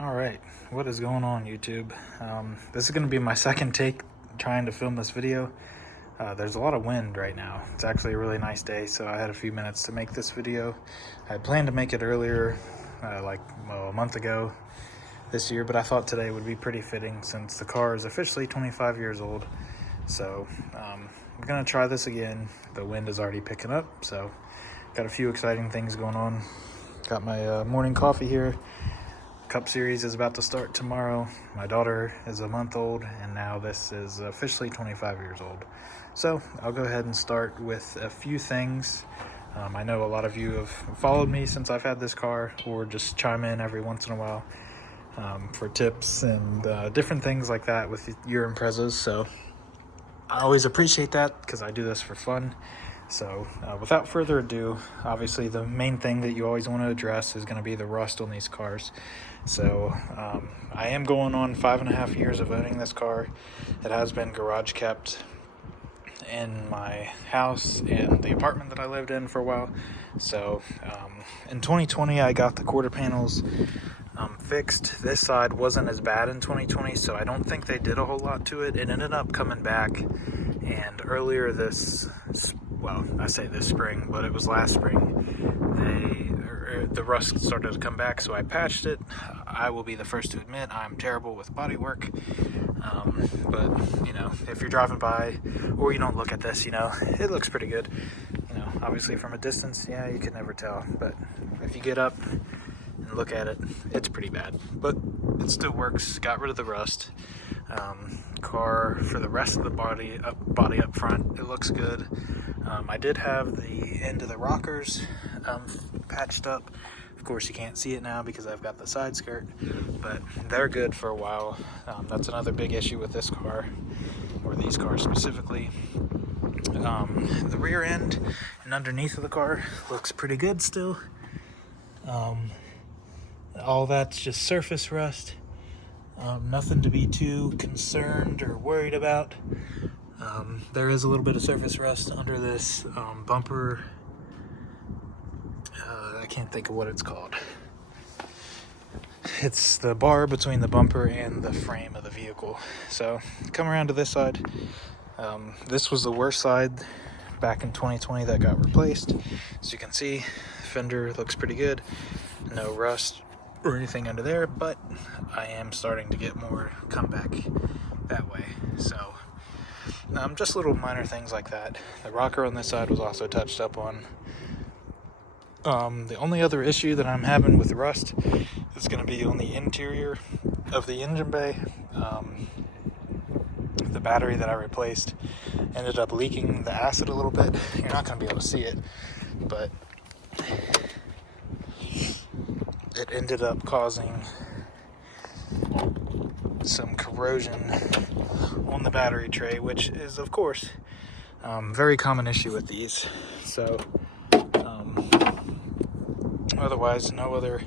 All right, what is going on, YouTube? This is going to be my second take trying to film this video. There's a lot of wind right now. It's actually a really nice day, so I had a few minutes to make this video. I had planned to make it earlier, a month ago this year, but I thought today would be pretty fitting since the car is officially 25 years old. So we're going to try this again. The wind is already picking up, so got a few exciting things going on. Got my morning coffee here. Cup series is about to start tomorrow. My daughter is a month old, and now this is officially 25 years old. So I'll go ahead and start with a few things. I know a lot of you have followed me since I've had this car, or just chime in every once in a while for tips and different things like that with your Imprezas. So I always appreciate that because I do this for fun. So without further ado, obviously the main thing that you always want to address is going to be the rust on these cars. So I am going on 5.5 years of owning this car. It has been garage kept in my house and the apartment that I lived in for a while. So in 2020 I got the quarter panels fixed. This side wasn't as bad in 2020, so I don't think they did a whole lot to it. It ended up coming back, and earlier I say this spring, but it was last spring, the rust started to come back, so I patched it. I will be the first to admit I'm terrible with body work, but if you're driving by or you don't look at this, it looks pretty good. Obviously from a distance, you can never tell, but if you get up and look at it, it's pretty bad, but it still works. Got rid of the rust. Car for the rest of the body up front, it looks good. I did have the end of the rockers patched up. Of course you can't see it now because I've got the side skirt, but they're good for a while. That's another big issue with this car, or these cars specifically. The rear end and underneath of the car looks pretty good still. All that's just surface rust. Nothing to be too concerned or worried about. There is a little bit of surface rust under this bumper. I can't think of what it's called. It's the bar between the bumper and the frame of the vehicle. So come around to this side. This was the worst side back in 2020 that got replaced. As you can see, fender looks pretty good. No rust or anything under there, but I am starting to get more comeback that way. So just little minor things like that. The rocker on this side was also touched up on. The only other issue that I'm having with the rust is going to be on the interior of the engine bay. The battery that I replaced ended up leaking the acid a little bit. You're not going to be able to see it, but it ended up causing some corrosion on the battery tray, which is of course very common issue with these. So otherwise no other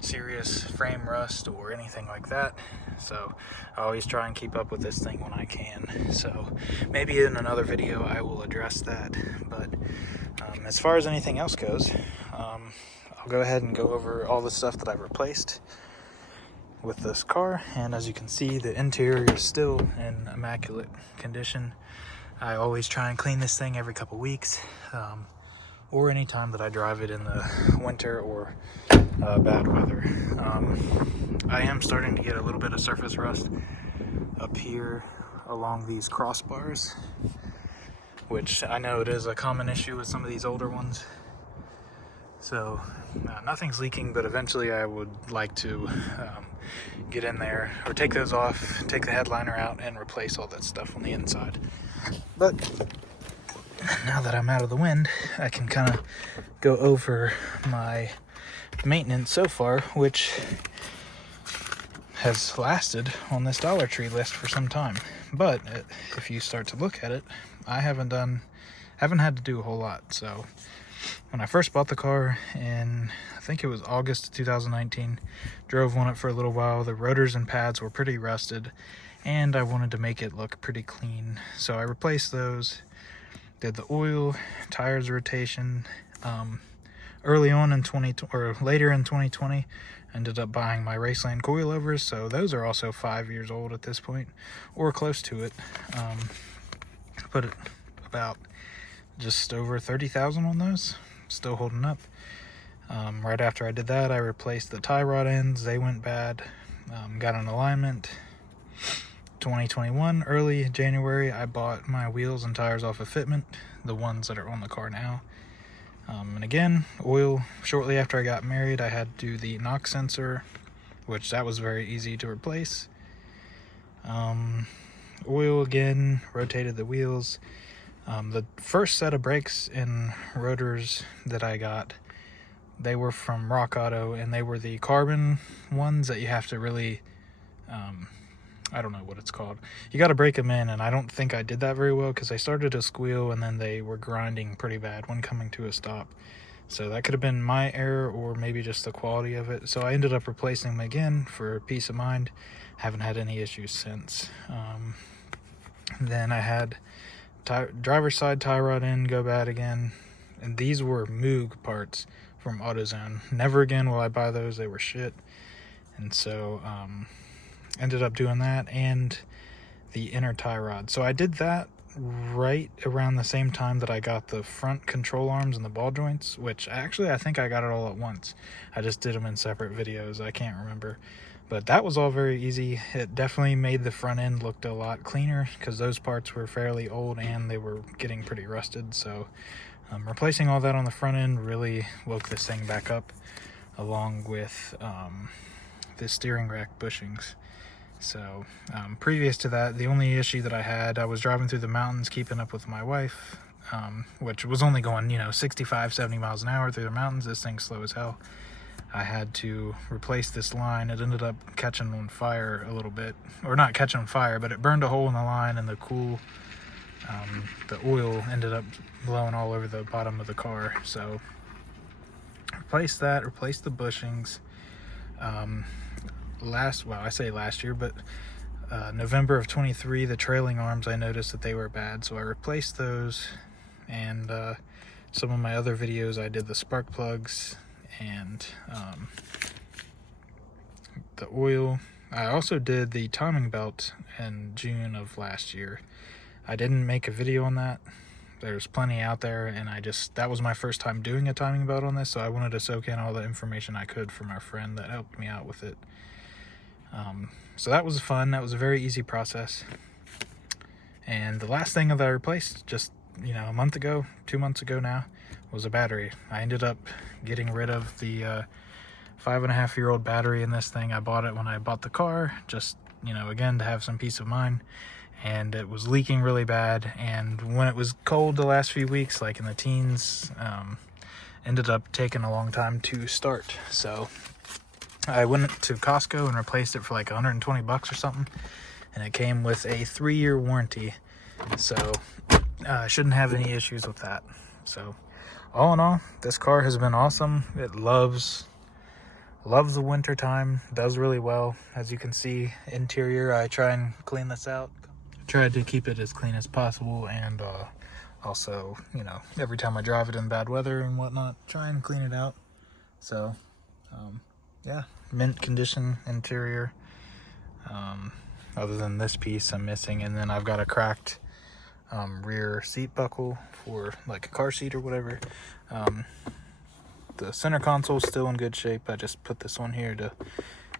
serious frame rust or anything like that. So I always try and keep up with this thing when I can. So maybe in another video I will address that. But as far as anything else goes, I'll go ahead and go over all the stuff that I've replaced with this car. And as you can see, the interior is still in immaculate condition. I always try and clean this thing every couple weeks, or any time that I drive it in the winter or bad weather. I am starting to get a little bit of surface rust up here along these crossbars, which I know it is a common issue with some of these older ones. So nothing's leaking, but eventually I would like to get in there or take those off, take the headliner out, and replace all that stuff on the inside. But now that I'm out of the wind, I can kind of go over my maintenance so far, which has lasted on this Dollar Tree list for some time. But if you start to look at it, I haven't had to do a whole lot. So when I first bought the car in, I think it was August of 2019, drove on it for a little while. The rotors and pads were pretty rusted, and I wanted to make it look pretty clean. So I replaced those, did the oil, tires rotation, early on in later in 2020, ended up buying my Raceland coilovers, so those are also 5 years old at this point, or close to it. Put it about just over 30,000 on those, still holding up. Right after I did that, I replaced the tie rod ends. They went bad. Got an alignment. 2021, early January, I bought my wheels and tires off of Fitment, the ones that are on the car now. And again, oil. Shortly after I got married, I had to do the knock sensor, which that was very easy to replace. Oil again, rotated the wheels. The first set of brakes and rotors that I got, they were from Rock Auto, and they were the carbon ones that you have to really, I don't know what it's called. You got to break them in, and I don't think I did that very well because they started to squeal and then they were grinding pretty bad when coming to a stop. So that could have been my error or maybe just the quality of it. So I ended up replacing them again for peace of mind. Haven't had any issues since. Then I had driver's side tie rod end go bad again, and these were Moog parts from AutoZone. Never again will I buy those. They were shit. And so ended up doing that and the inner tie rod. So I did that right around the same time that I got the front control arms and the ball joints, which actually I think I got it all at once. I just did them in separate videos. I can't remember. But that was all very easy. It definitely made the front end look a lot cleaner because those parts were fairly old and they were getting pretty rusted. So replacing all that on the front end really woke this thing back up, along with the steering rack bushings. So previous to that, the only issue that I had, I was driving through the mountains keeping up with my wife, which was only going 65, 70 miles an hour through the mountains. This thing's slow as hell. I had to replace this line. It ended up catching on fire a little bit, or not catching on fire, but it burned a hole in the line, and the oil ended up blowing all over the bottom of the car. So replaced that, replaced the bushings. I say last year, but November of 23, the trailing arms, I noticed that they were bad, so I replaced those. And some of my other videos, I did the spark plugs and the oil. I also did the timing belt in June of last year. I didn't make a video on that. There's plenty out there, and that was my first time doing a timing belt on this, so I wanted to soak in all the information I could from our friend that helped me out with it. So that was fun. That was a very easy process. And the last thing that I replaced just a month ago, 2 months ago now, was a battery. I ended up getting rid of the 5.5-year-old battery in this thing. I bought it when I bought the car, just again to have some peace of mind. And it was leaking really bad, and when it was cold the last few weeks, like in the teens, ended up taking a long time to start. So I went to Costco and replaced it for like $120 or something, and it came with a 3-year warranty, so I shouldn't have any issues with that. So all in all, this car has been awesome. It loves the winter time, does really well. As you can see, interior, I try and clean this out. Tried to keep it as clean as possible, and also every time I drive it in bad weather and whatnot, try and clean it out. So yeah, mint condition interior, other than this piece I'm missing, and then I've got a cracked rear seat buckle for like a car seat or whatever. The center console is still in good shape. I just put this on here to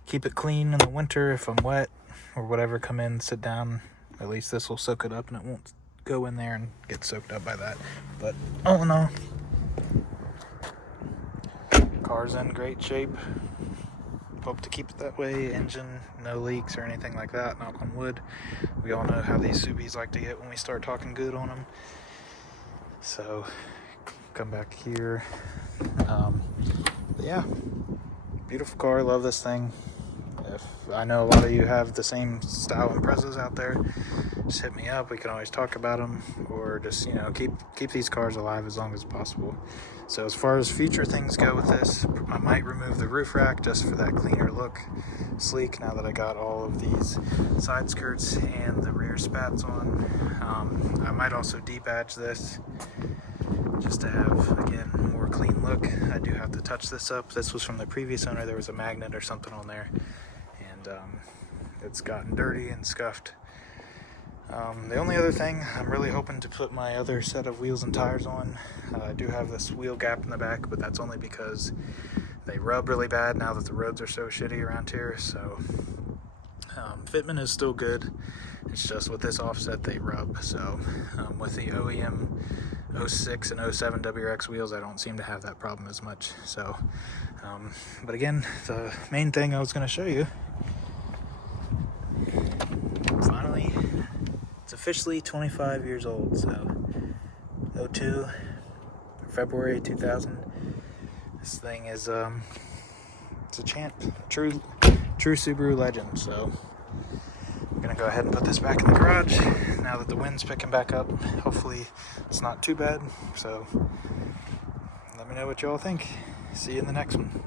keep it clean in the winter. If I'm wet or whatever, come in, sit down. At least this will soak it up and it won't go in there and get soaked up by that. But all in all, car's in great shape. Hope to keep it that way. Engine, no leaks or anything like that, knock on wood. We all know how these Subis like to get when we start talking good on them. So come back here. Yeah, beautiful car. Love this thing. If I know a lot of you have the same style Imprezas out there, just hit me up. We can always talk about them, or just keep these cars alive as long as possible. So as far as future things go with this, I might remove the roof rack just for that cleaner look, sleek. Now that I got all of these side skirts and the rear spats on, I might also debadge this just to have, again, more clean look. I do have to touch this up. This was from the previous owner. There was a magnet or something on there, and it's gotten dirty and scuffed. The only other thing, I'm really hoping to put my other set of wheels and tires on. I do have this wheel gap in the back, but that's only because they rub really bad now that the roads are so shitty around here. So fitment is still good. It's just with this offset they rub. So with the OEM 06 and 07 WRX wheels, I don't seem to have that problem as much. So but again, the main thing I was going to show you, finally, it's officially 25 years old. So 02 February 2000. This thing is it's a champ, a true Subaru legend. So I'm gonna go ahead and put this back in the garage now that the wind's picking back up. Hopefully it's not too bad. So let me know what y'all think. See you in the next one.